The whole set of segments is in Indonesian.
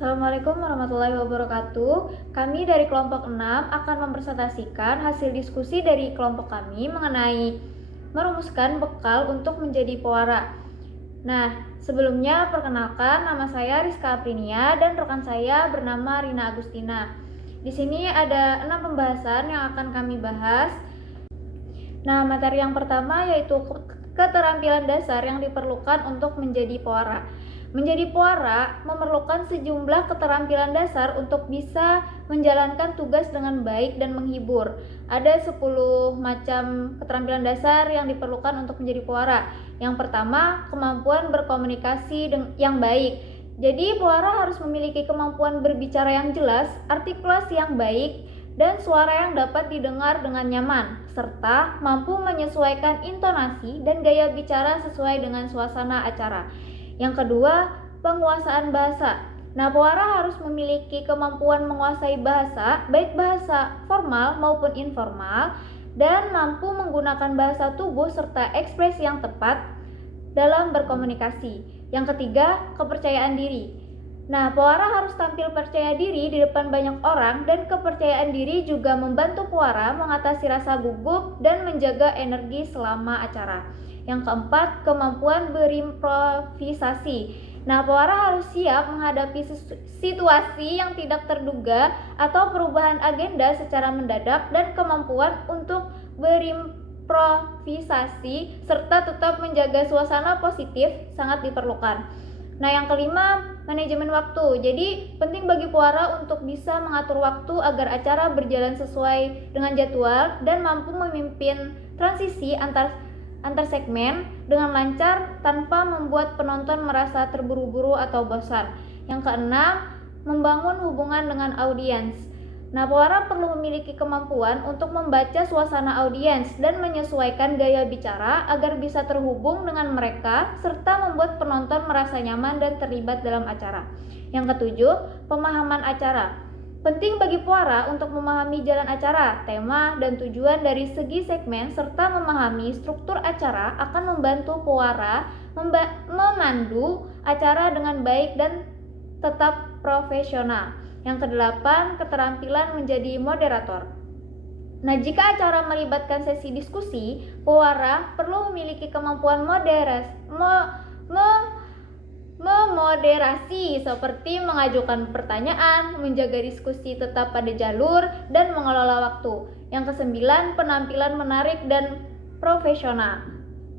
Assalamualaikum warahmatullahi wabarakatuh. Kami dari kelompok 6 akan mempresentasikan hasil diskusi dari kelompok kami mengenai merumuskan bekal untuk menjadi pewara. Nah, sebelumnya perkenalkan, nama saya Rizka Aprinia dan rekan saya bernama Rina Agustina. Di sini ada 6 pembahasan yang akan kami bahas. Nah, materi yang pertama yaitu keterampilan dasar yang diperlukan untuk menjadi pewara. Menjadi pewara memerlukan sejumlah keterampilan dasar untuk bisa menjalankan tugas dengan baik dan menghibur. Ada 10 macam keterampilan dasar yang diperlukan untuk menjadi pewara. Yang pertama, kemampuan berkomunikasi yang baik. Jadi, pewara harus memiliki kemampuan berbicara yang jelas, artikulasi yang baik, dan suara yang dapat didengar dengan nyaman, serta mampu menyesuaikan intonasi dan gaya bicara sesuai dengan suasana acara. Yang kedua, penguasaan bahasa. Nah, pewara harus memiliki kemampuan menguasai bahasa, baik bahasa formal maupun informal, dan mampu menggunakan bahasa tubuh serta ekspresi yang tepat dalam berkomunikasi. Yang ketiga, kepercayaan diri. Nah, pewara harus tampil percaya diri di depan banyak orang, dan kepercayaan diri juga membantu pewara mengatasi rasa gugup dan menjaga energi selama acara. Yang keempat, kemampuan berimprovisasi. Nah, pewara harus siap menghadapi situasi yang tidak terduga atau perubahan agenda secara mendadak, dan kemampuan untuk berimprovisasi serta tetap menjaga suasana positif sangat diperlukan. Nah, yang kelima, manajemen waktu. Jadi, penting bagi pewara untuk bisa mengatur waktu agar acara berjalan sesuai dengan jadwal dan mampu memimpin transisi antar segmen dengan lancar tanpa membuat penonton merasa terburu-buru atau bosan. Yang keenam, membangun hubungan dengan audiens. Nah, pewara perlu memiliki kemampuan untuk membaca suasana audiens dan menyesuaikan gaya bicara agar bisa terhubung dengan mereka serta membuat penonton merasa nyaman dan terlibat dalam acara. Yang ketujuh, pemahaman acara. Penting bagi pewara untuk memahami jalan acara, tema, dan tujuan dari segi segmen serta memahami struktur acara akan membantu pewara memandu acara dengan baik dan tetap profesional. Yang kedelapan, keterampilan menjadi moderator. Nah, jika acara melibatkan sesi diskusi, pewara perlu memiliki kemampuan memoderasi seperti mengajukan pertanyaan, menjaga diskusi tetap pada jalur, dan mengelola waktu. Yang kesembilan, penampilan menarik dan profesional.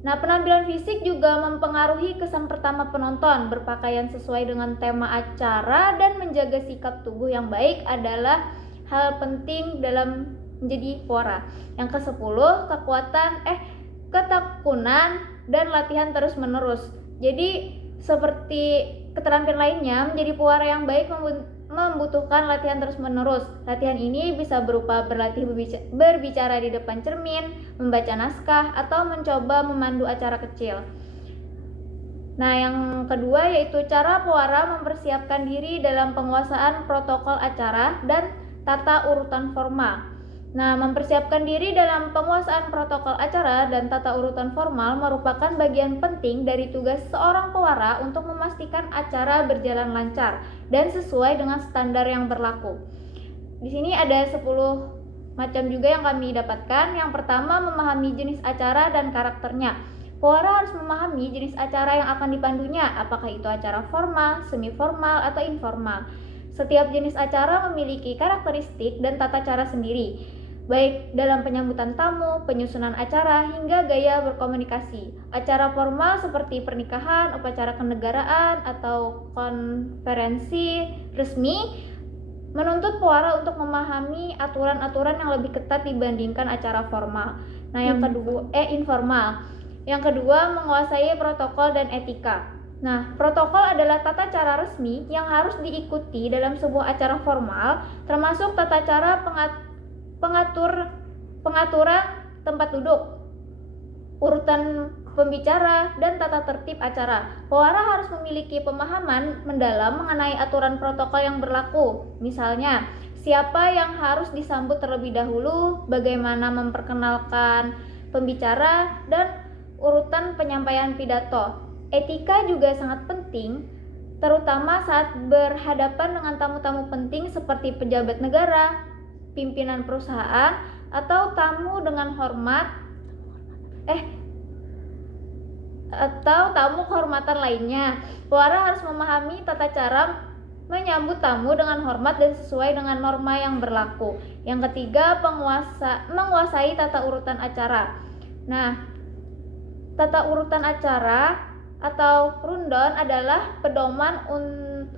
Nah, penampilan fisik juga mempengaruhi kesan pertama penonton. Berpakaian sesuai dengan tema acara dan menjaga sikap tubuh yang baik adalah hal penting dalam menjadi pewara. Yang ke-10, ketekunan dan latihan terus-menerus. Jadi, seperti keterampilan lainnya, menjadi pewara yang baik membutuhkan latihan terus-menerus. Latihan ini bisa berupa berlatih berbicara di depan cermin, membaca naskah, atau mencoba memandu acara kecil. Nah, yang kedua yaitu cara pewara mempersiapkan diri dalam penguasaan protokol acara dan tata urutan formal. Nah, mempersiapkan diri dalam penguasaan protokol acara dan tata urutan formal merupakan bagian penting dari tugas seorang pewara untuk memastikan acara berjalan lancar dan sesuai dengan standar yang berlaku. Di sini ada 10 macam juga yang kami dapatkan. Yang pertama, memahami jenis acara dan karakternya. Pewara harus memahami jenis acara yang akan dipandunya, apakah itu acara formal, semi formal, atau informal. Setiap jenis acara memiliki karakteristik dan tata cara sendiri, baik dalam penyambutan tamu, penyusunan acara, hingga gaya berkomunikasi. Acara formal seperti pernikahan, upacara kenegaraan, atau konferensi resmi menuntut pewara untuk memahami aturan-aturan yang lebih ketat dibandingkan acara formal. Nah, yang kedua, informal. Yang kedua, menguasai protokol dan etika. Nah, protokol adalah tata cara resmi yang harus diikuti dalam sebuah acara formal, termasuk tata cara pengaturan tempat duduk, urutan pembicara, dan tata tertib acara. Pewara harus memiliki pemahaman mendalam mengenai aturan protokol yang berlaku. Misalnya, siapa yang harus disambut terlebih dahulu, bagaimana memperkenalkan pembicara, dan urutan penyampaian pidato. Etika juga sangat penting terutama saat berhadapan dengan tamu-tamu penting seperti pejabat negara, pimpinan perusahaan, atau tamu dengan hormat atau tamu kehormatan lainnya. Pewara harus memahami tata cara menyambut tamu dengan hormat dan sesuai dengan norma yang berlaku. Yang ketiga, menguasai tata urutan acara. Nah, tata urutan acara atau rundown adalah pedoman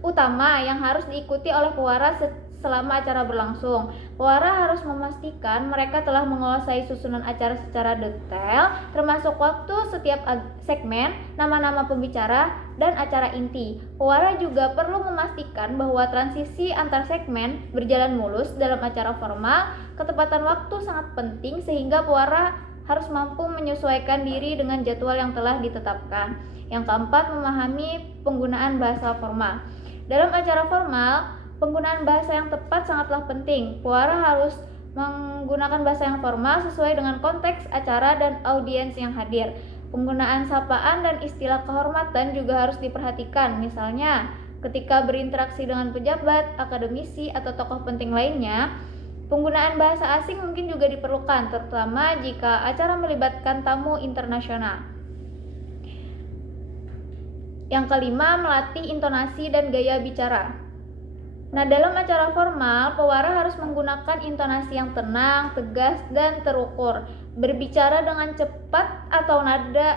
utama yang harus diikuti oleh pewara selama acara berlangsung. Pewara harus memastikan mereka telah menguasai susunan acara secara detail, termasuk waktu setiap segmen, nama-nama pembicara, dan acara inti. Pewara juga perlu memastikan bahwa transisi antar segmen berjalan mulus dalam acara formal. Ketepatan waktu sangat penting sehingga pewara harus mampu menyesuaikan diri dengan jadwal yang telah ditetapkan. Yang keempat, memahami penggunaan bahasa formal. Dalam acara formal, penggunaan bahasa yang tepat sangatlah penting. Pewara harus menggunakan bahasa yang formal sesuai dengan konteks acara dan audiens yang hadir. Penggunaan sapaan dan istilah kehormatan juga harus diperhatikan. Misalnya, ketika berinteraksi dengan pejabat, akademisi, atau tokoh penting lainnya, penggunaan bahasa asing mungkin juga diperlukan, terutama jika acara melibatkan tamu internasional. Yang kelima, melatih intonasi dan gaya bicara. Nah, dalam acara formal, pewara harus menggunakan intonasi yang tenang, tegas, dan terukur. Berbicara dengan cepat atau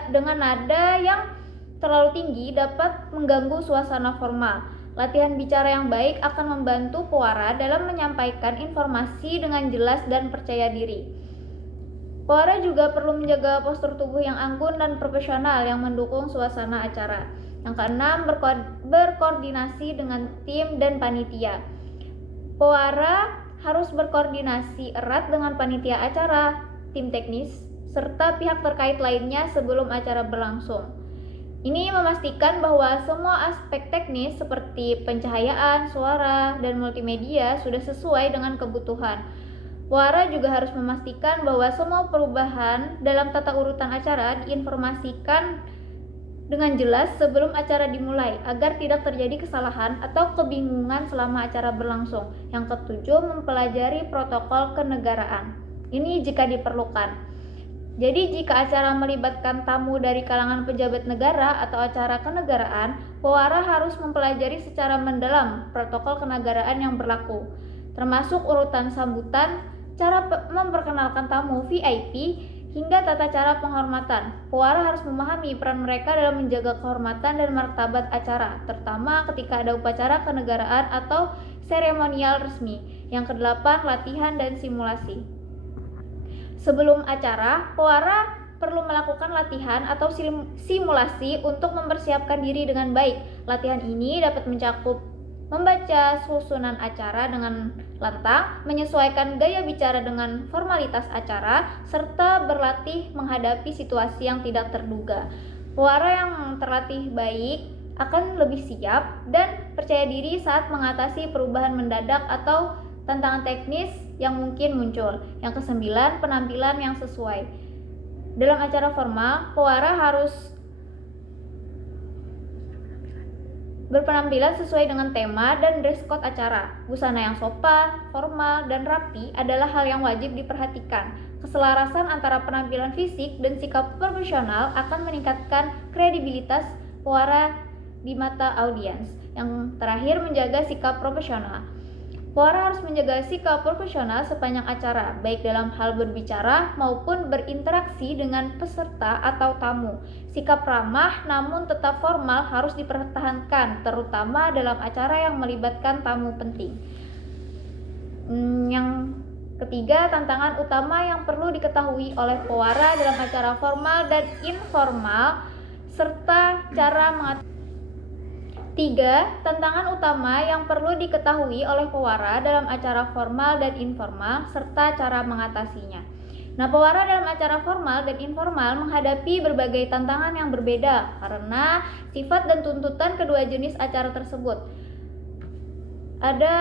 dengan nada yang terlalu tinggi dapat mengganggu suasana formal. Latihan bicara yang baik akan membantu pewara dalam menyampaikan informasi dengan jelas dan percaya diri. Pewara juga perlu menjaga postur tubuh yang anggun dan profesional yang mendukung suasana acara. Yang keenam, berkoordinasi dengan tim dan panitia. Pewara harus berkoordinasi erat dengan panitia acara, tim teknis, serta pihak terkait lainnya sebelum acara berlangsung. Ini memastikan bahwa semua aspek teknis seperti pencahayaan, suara, dan multimedia sudah sesuai dengan kebutuhan. Pewara juga harus memastikan bahwa semua perubahan dalam tata urutan acara diinformasikan dengan jelas sebelum acara dimulai agar tidak terjadi kesalahan atau kebingungan selama acara berlangsung. Yang ketujuh, mempelajari protokol kenegaraan. Ini jika diperlukan. Jadi jika acara melibatkan tamu dari kalangan pejabat negara atau acara kenegaraan, pewara harus mempelajari secara mendalam protokol kenegaraan yang berlaku, termasuk urutan sambutan, cara memperkenalkan tamu VIP, hingga tata cara penghormatan. Pewara harus memahami peran mereka dalam menjaga kehormatan dan martabat acara, terutama ketika ada upacara kenegaraan atau seremonial resmi. Yang kedelapan, latihan dan simulasi. Sebelum acara, pewara perlu melakukan latihan atau simulasi untuk mempersiapkan diri dengan baik. Latihan ini dapat mencakup membaca susunan acara dengan lantang, menyesuaikan gaya bicara dengan formalitas acara, serta berlatih menghadapi situasi yang tidak terduga. Pewara yang terlatih baik akan lebih siap dan percaya diri saat mengatasi perubahan mendadak atau tantangan teknis yang mungkin muncul. Yang kesembilan, penampilan yang sesuai. Dalam acara formal, pewara harus berpenampilan sesuai dengan tema dan dress code acara. Busana yang sopan, formal, dan rapi adalah hal yang wajib diperhatikan. Keselarasan antara penampilan fisik dan sikap profesional akan meningkatkan kredibilitas pewara di mata audiens. Yang terakhir, menjaga sikap profesional. Pewara harus menjaga sikap profesional sepanjang acara, baik dalam hal berbicara maupun berinteraksi dengan peserta atau tamu. Sikap ramah namun tetap formal harus dipertahankan, terutama dalam acara yang melibatkan tamu penting. Yang ketiga, tantangan utama yang perlu diketahui oleh pewara dalam acara formal dan informal, serta cara mengatasi. 3. Tantangan utama yang perlu diketahui oleh pewara dalam acara formal dan informal, serta cara mengatasinya. Nah, pewara dalam acara formal dan informal menghadapi berbagai tantangan yang berbeda karena sifat dan tuntutan kedua jenis acara tersebut. Ada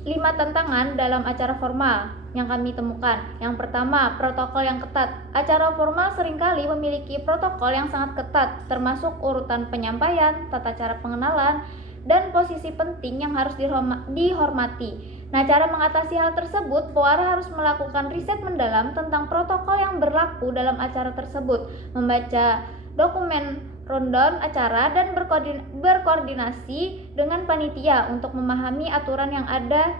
5 tantangan dalam acara formal. yang kami temukan. Yang pertama, protokol yang ketat. Acara formal seringkali memiliki protokol yang sangat ketat, termasuk urutan penyampaian, tata cara pengenalan, dan posisi penting yang harus dihormati. Nah, cara mengatasi hal tersebut, pewarah harus melakukan riset mendalam tentang protokol yang berlaku dalam acara tersebut, membaca dokumen rundown acara, dan berkoordinasi dengan panitia untuk memahami aturan yang ada.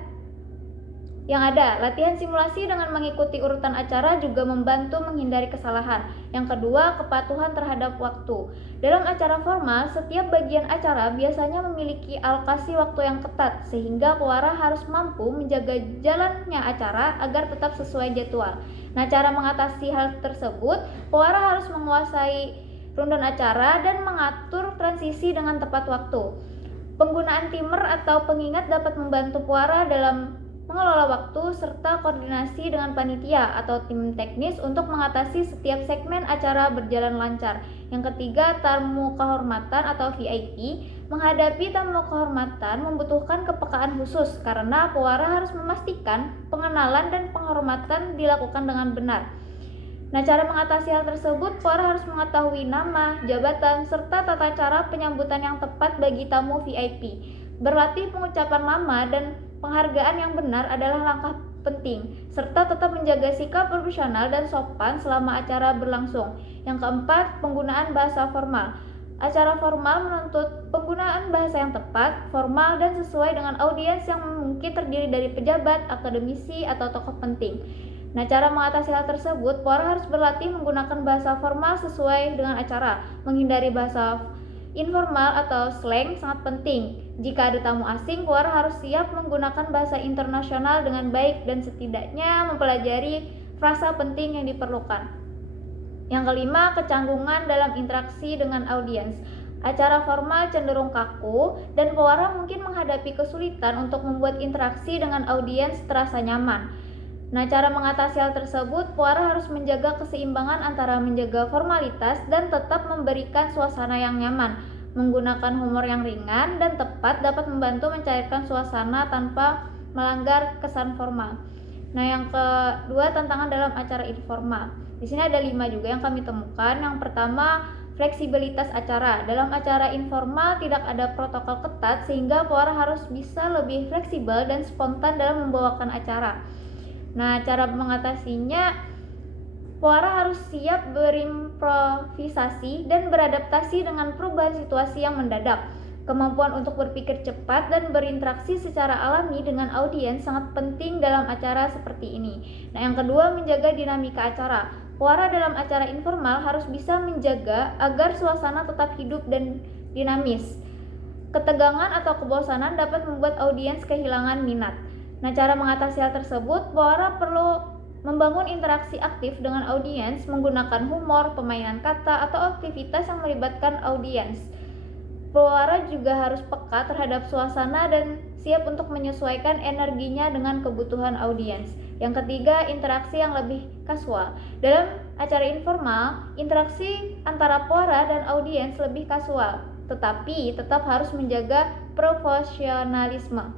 Latihan simulasi dengan mengikuti urutan acara juga membantu menghindari kesalahan. Yang kedua, kepatuhan terhadap waktu. Dalam acara formal, setiap bagian acara biasanya memiliki alokasi waktu yang ketat, sehingga pewarah harus mampu menjaga jalannya acara agar tetap sesuai jadwal. Nah, cara mengatasi hal tersebut, pewarah harus menguasai rundown acara dan mengatur transisi dengan tepat waktu. Penggunaan timer atau pengingat dapat membantu pewarah dalam mengelola waktu serta koordinasi dengan panitia atau tim teknis untuk mengatasi setiap segmen acara berjalan lancar. Yang ketiga, tamu kehormatan atau VIP. Menghadapi tamu kehormatan membutuhkan kepekaan khusus karena pewarah harus memastikan pengenalan dan penghormatan dilakukan dengan benar. Nah, cara mengatasi hal tersebut, pewarah harus mengetahui nama, jabatan, serta tata cara penyambutan yang tepat bagi tamu VIP. Berlatih pengucapan nama dan penghargaan yang benar adalah langkah penting, serta tetap menjaga sikap profesional dan sopan selama acara berlangsung. Yang keempat, penggunaan bahasa formal. Acara formal menuntut penggunaan bahasa yang tepat, formal, dan sesuai dengan audiens yang mungkin terdiri dari pejabat, akademisi, atau tokoh penting. Nah, cara mengatasi hal tersebut, pewarah harus berlatih menggunakan bahasa formal sesuai dengan acara, menghindari bahasa informal atau slang sangat penting. Jika ada tamu asing, pewarah harus siap menggunakan bahasa internasional dengan baik dan setidaknya mempelajari frasa penting yang diperlukan. Yang kelima, kecanggungan dalam interaksi dengan audiens. Acara formal cenderung kaku dan pewarah mungkin menghadapi kesulitan untuk membuat interaksi dengan audiens terasa nyaman. Nah, cara mengatasi hal tersebut, pewarah harus menjaga keseimbangan antara menjaga formalitas dan tetap memberikan suasana yang nyaman. Menggunakan humor yang ringan dan tepat dapat membantu mencairkan suasana tanpa melanggar kesan formal. Nah, yang kedua, tantangan dalam acara informal. Di sini ada 5 juga yang kami temukan. Yang pertama, fleksibilitas acara. Dalam acara informal tidak ada protokol ketat sehingga pewarah harus bisa lebih fleksibel dan spontan dalam membawakan acara. Nah, cara mengatasinya, pewarah harus siap berimprovisasi dan beradaptasi dengan perubahan situasi yang mendadak. Kemampuan untuk berpikir cepat dan berinteraksi secara alami dengan audiens sangat penting dalam acara seperti ini. Nah, yang kedua, menjaga dinamika acara. Pewarah dalam acara informal harus bisa menjaga agar suasana tetap hidup dan dinamis. Ketegangan atau kebosanan dapat membuat audiens kehilangan minat. Nah, cara mengatasi hal tersebut, pewarah perlu membangun interaksi aktif dengan audiens menggunakan humor, permainan kata, atau aktivitas yang melibatkan audiens. Pewarah juga harus peka terhadap suasana dan siap untuk menyesuaikan energinya dengan kebutuhan audiens. Yang ketiga, interaksi yang lebih kasual. Dalam acara informal, interaksi antara pewarah dan audiens lebih kasual, tetapi tetap harus menjaga profesionalisme.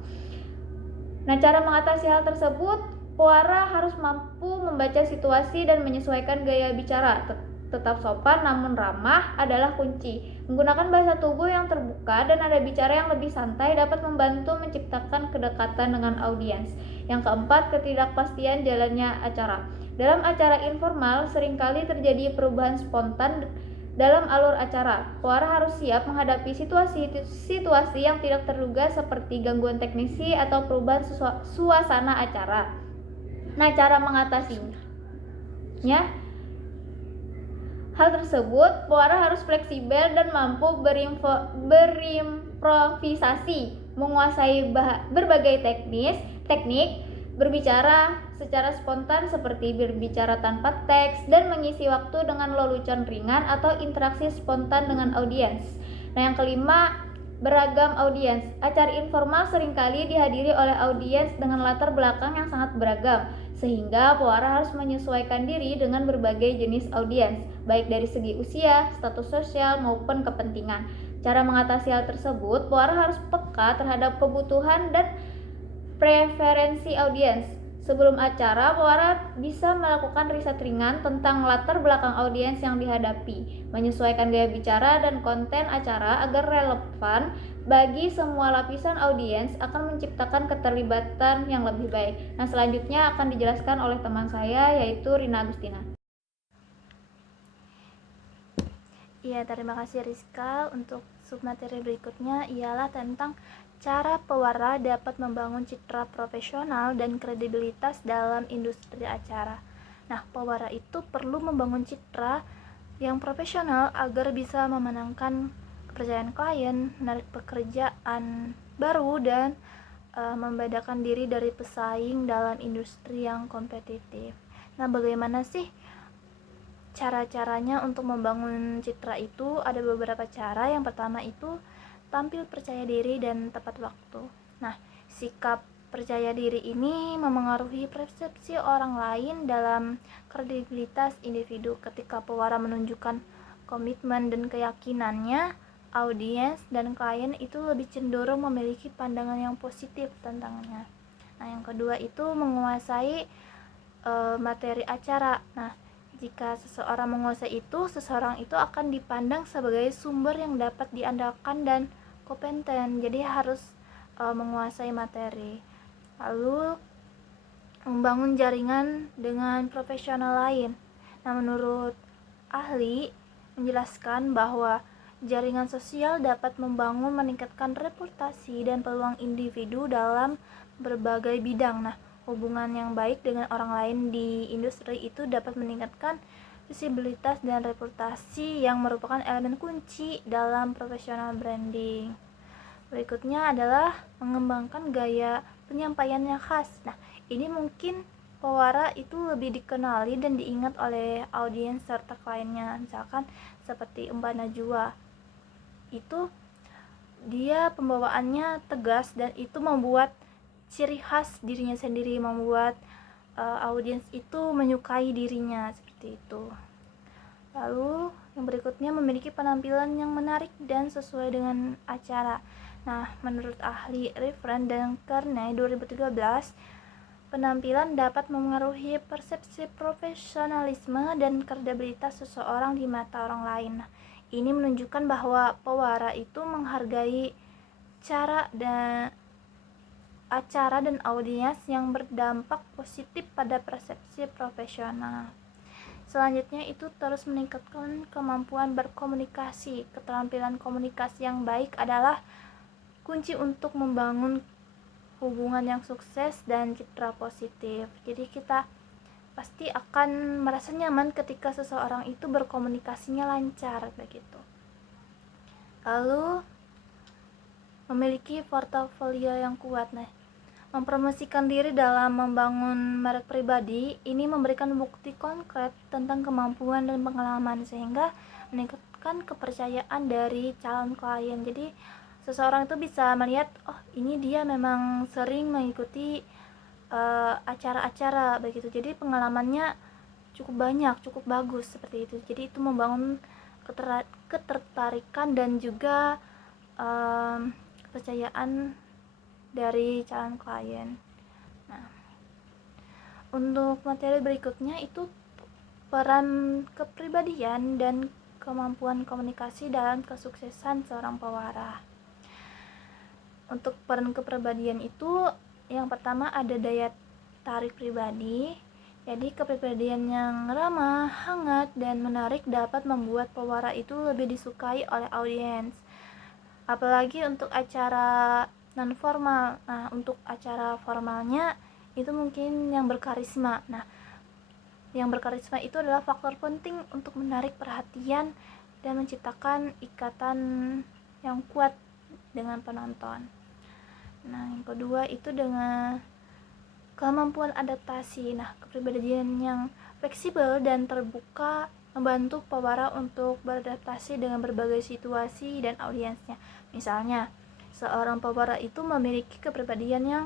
Nah, cara mengatasi hal tersebut, pewarah harus mampu membaca situasi dan menyesuaikan gaya bicara. Tetap sopan namun ramah adalah kunci. Menggunakan bahasa tubuh yang terbuka dan nada bicara yang lebih santai dapat membantu menciptakan kedekatan dengan audiens. Yang keempat, ketidakpastian jalannya acara. Dalam acara informal, seringkali terjadi perubahan spontan dalam alur acara. Pewarah harus siap menghadapi situasi yang tidak terduga seperti gangguan teknisi atau perubahan suasana acara. Nah, cara mengatasinya, hal tersebut, pewarah harus fleksibel dan mampu berimprovisasi, menguasai berbagai teknik, berbicara secara spontan seperti berbicara tanpa teks, dan mengisi waktu dengan lelucon ringan atau interaksi spontan dengan audiens. Nah, yang kelima, beragam audiens. Acara informal seringkali dihadiri oleh audiens dengan latar belakang yang sangat beragam, sehingga pewarah harus menyesuaikan diri dengan berbagai jenis audiens, baik dari segi usia, status sosial, maupun kepentingan. Cara mengatasi hal tersebut, pewarah harus peka terhadap kebutuhan dan preferensi audiens, Sebelum acara, pewara bisa melakukan riset ringan tentang latar belakang audiens yang dihadapi, menyesuaikan gaya bicara dan konten acara agar relevan bagi semua lapisan audiens akan menciptakan keterlibatan yang lebih baik. Nah, selanjutnya akan dijelaskan oleh teman saya yaitu Rina Agustina. Iya, terima kasih Rizka. Untuk submateri berikutnya ialah tentang cara pewara dapat membangun citra profesional dan kredibilitas dalam industri acara. Nah, pewara itu perlu membangun citra yang profesional agar bisa memenangkan kepercayaan klien, menarik pekerjaan baru, dan membedakan diri dari pesaing dalam industri yang kompetitif. Nah, bagaimana sih cara-caranya untuk membangun citra itu? Ada beberapa cara. Yang pertama itu tampil percaya diri dan tepat waktu. Nah, sikap percaya diri ini memengaruhi persepsi orang lain dalam kredibilitas individu. Ketika pewara menunjukkan komitmen dan keyakinannya, audiens dan klien itu lebih cenderung memiliki pandangan yang positif tentangnya. Nah, yang kedua itu menguasai materi acara. Nah, jika seseorang menguasai itu, seseorang itu akan dipandang sebagai sumber yang dapat diandalkan dan kompeten. Jadi harus menguasai materi. Lalu membangun jaringan dengan profesional lain. Nah, menurut ahli menjelaskan bahwa jaringan sosial dapat membangun, meningkatkan reputasi dan peluang individu dalam berbagai bidang. Nah, hubungan yang baik dengan orang lain di industri itu dapat meningkatkan visibilitas dan reputasi yang merupakan elemen kunci dalam professional branding. Berikutnya adalah mengembangkan gaya penyampaian yang khas. Nah, ini mungkin pewara itu lebih dikenali dan diingat oleh audiens serta kliennya. Misalkan seperti Mbak Najwa, itu dia pembawaannya tegas dan itu membuat ciri khas dirinya sendiri, membuat audiens itu menyukai dirinya seperti itu. Lalu yang berikutnya memiliki penampilan yang menarik dan sesuai dengan acara. Nah, menurut ahli Refren dan Kearney 2013, penampilan dapat memengaruhi persepsi profesionalisme dan kredibilitas seseorang di mata orang lain. Nah, ini menunjukkan bahwa pewara itu menghargai cara dan acara dan audiens yang berdampak positif pada persepsi profesional. Selanjutnya itu terus meningkatkan kemampuan berkomunikasi. Keterampilan komunikasi yang baik adalah kunci untuk membangun hubungan yang sukses dan citra positif. Jadi kita pasti akan merasa nyaman ketika seseorang itu berkomunikasinya lancar begitu. Lalu memiliki portofolio yang kuat. Nah, mempromosikan diri dalam membangun merek pribadi ini memberikan bukti konkret tentang kemampuan dan pengalaman sehingga meningkatkan kepercayaan dari calon klien. Jadi seseorang itu bisa melihat, oh ini dia memang sering mengikuti acara-acara begitu, jadi pengalamannya cukup banyak, cukup bagus seperti itu. Jadi itu membangun ketertarikan dan juga kepercayaan dari calon klien. Nah, untuk materi berikutnya itu peran kepribadian dan kemampuan komunikasi dalam kesuksesan seorang pewara. Untuk peran kepribadian itu yang pertama ada daya tarik pribadi. Jadi kepribadian yang ramah, hangat, dan menarik dapat membuat pewara itu lebih disukai oleh audiens. Apalagi untuk acara non formal. Nah, untuk acara formalnya itu mungkin yang berkarisma. Nah, yang berkarisma itu adalah faktor penting untuk menarik perhatian dan menciptakan ikatan yang kuat dengan penonton. Nah, yang kedua itu dengan kemampuan adaptasi. Nah, kepribadian yang fleksibel dan terbuka membantu pewara untuk beradaptasi dengan berbagai situasi dan audiensnya. Misalnya, seorang pewara itu memiliki kepribadian yang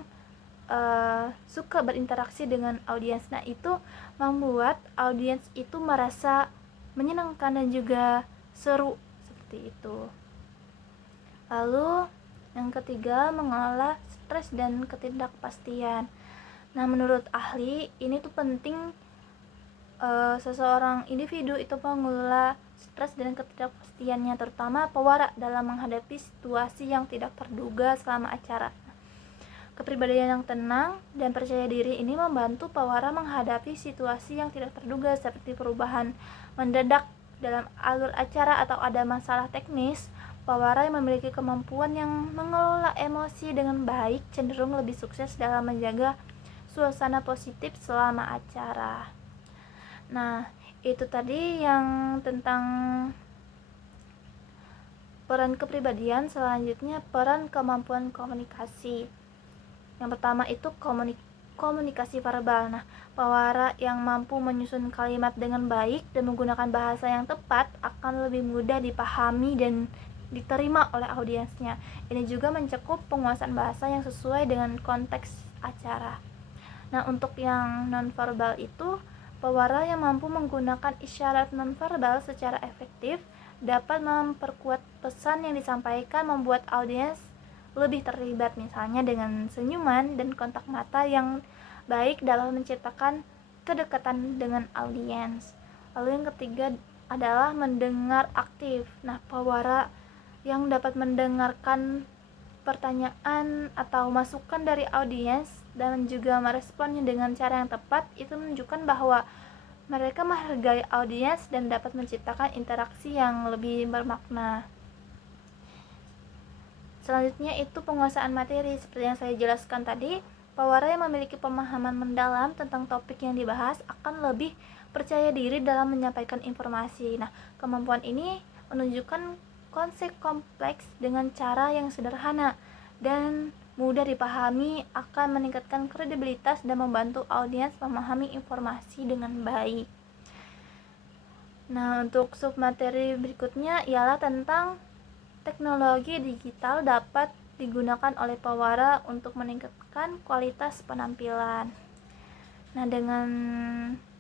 suka berinteraksi dengan audiens. Nah, itu membuat audiens itu merasa menyenangkan dan juga seru seperti itu. Lalu yang ketiga, mengelola stres dan ketidakpastian. Nah, menurut ahli, ini tuh penting seseorang individu itu mengelola stres dan ketidakpastiannya, terutama pewara dalam menghadapi situasi yang tidak terduga selama acara. Kepribadian yang tenang dan percaya diri ini membantu pewara menghadapi situasi yang tidak terduga seperti perubahan mendadak dalam alur acara atau ada masalah teknis. Pewara yang memiliki kemampuan yang mengelola emosi dengan baik cenderung lebih sukses dalam menjaga suasana positif selama acara. Nah, itu tadi yang tentang peran kepribadian. Selanjutnya peran kemampuan komunikasi. Yang pertama itu komunikasi verbal. Nah, pewara yang mampu menyusun kalimat dengan baik dan menggunakan bahasa yang tepat akan lebih mudah dipahami dan diterima oleh audiensnya. Ini juga mencakup penguasaan bahasa yang sesuai dengan konteks acara. Nah, untuk yang nonverbal itu, pewara yang mampu menggunakan isyarat nonverbal secara efektif dapat memperkuat pesan yang disampaikan, membuat audiens lebih terlibat, misalnya dengan senyuman dan kontak mata yang baik dalam menciptakan kedekatan dengan audiens. Lalu yang ketiga adalah mendengar aktif. Nah, pewara yang dapat mendengarkan pertanyaan atau masukan dari audiens dan juga meresponnya dengan cara yang tepat, itu menunjukkan bahwa mereka menghargai audiens dan dapat menciptakan interaksi yang lebih bermakna. Selanjutnya itu penguasaan materi. Seperti yang saya jelaskan tadi, pewara yang memiliki pemahaman mendalam tentang topik yang dibahas akan lebih percaya diri dalam menyampaikan informasi. Nah, kemampuan ini menunjukkan konsep kompleks dengan cara yang sederhana dan mudah dipahami, akan meningkatkan kredibilitas dan membantu audiens memahami informasi dengan baik. Nah, untuk submateri berikutnya ialah tentang teknologi digital dapat digunakan oleh pewara untuk meningkatkan kualitas penampilan. Nah, dengan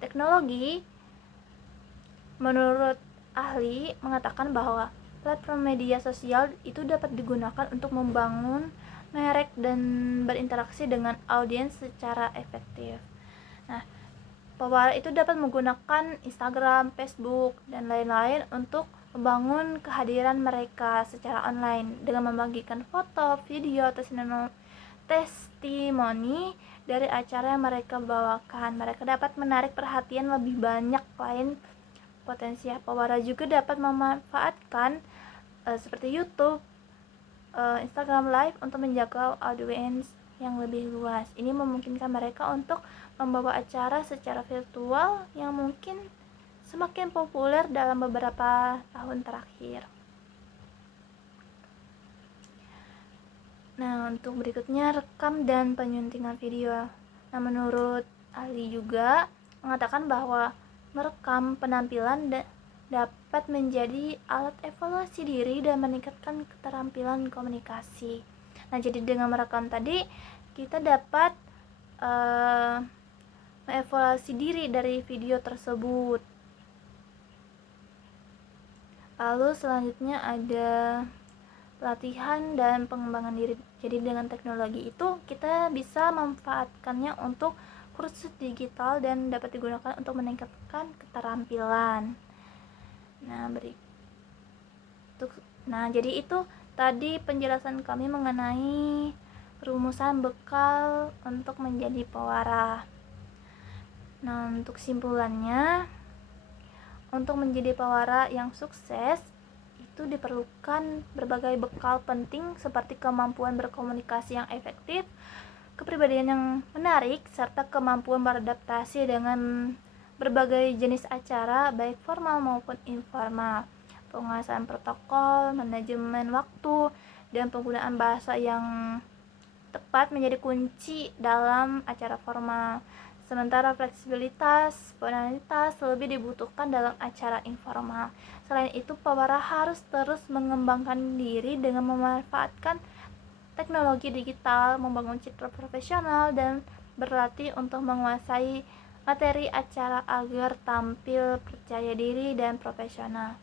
teknologi, menurut ahli mengatakan bahwa platform media sosial itu dapat digunakan untuk membangun merek dan berinteraksi dengan audiens secara efektif. Nah, pewara itu dapat menggunakan Instagram, Facebook, dan lain-lain untuk membangun kehadiran mereka secara online dengan membagikan foto, video, testimoni dari acara yang mereka bawakan. Mereka dapat menarik perhatian lebih banyak klien potensial. Pewara juga dapat memanfaatkan seperti YouTube, Instagram Live untuk menjangkau audiens yang lebih luas. Ini memungkinkan mereka untuk membawa acara secara virtual yang mungkin semakin populer dalam beberapa tahun terakhir. Nah, untuk berikutnya rekam dan penyuntingan video. Nah, menurut ahli juga mengatakan bahwa merekam penampilan dapat menjadi alat evaluasi diri dan meningkatkan keterampilan komunikasi. Nah, jadi dengan merekam tadi kita dapat mengevaluasi diri dari video tersebut. Lalu selanjutnya ada pelatihan dan pengembangan diri. Jadi dengan teknologi itu kita bisa memanfaatkannya untuk kursus digital dan dapat digunakan untuk meningkatkan keterampilan. Nah, jadi itu tadi penjelasan kami mengenai rumusan bekal untuk menjadi pewara. Nah, untuk simpulannya, untuk menjadi pewara yang sukses itu diperlukan berbagai bekal penting seperti kemampuan berkomunikasi yang efektif, kepribadian yang menarik, serta kemampuan beradaptasi dengan berbagai jenis acara baik formal maupun informal. Penguasaan protokol, manajemen waktu, dan penggunaan bahasa yang tepat menjadi kunci dalam acara formal. Sementara fleksibilitas, spontanitas lebih dibutuhkan dalam acara informal. Selain itu, pewara harus terus mengembangkan diri dengan memanfaatkan teknologi digital, membangun citra profesional, dan berlatih untuk menguasai materi acara agar tampil percaya diri dan profesional.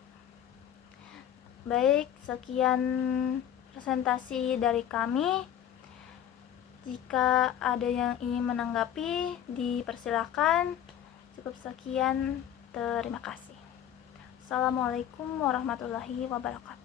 Baik, sekian presentasi dari kami. Jika ada yang ingin menanggapi, dipersilakan. Cukup sekian, terima kasih. Assalamualaikum warahmatullahi wabarakatuh.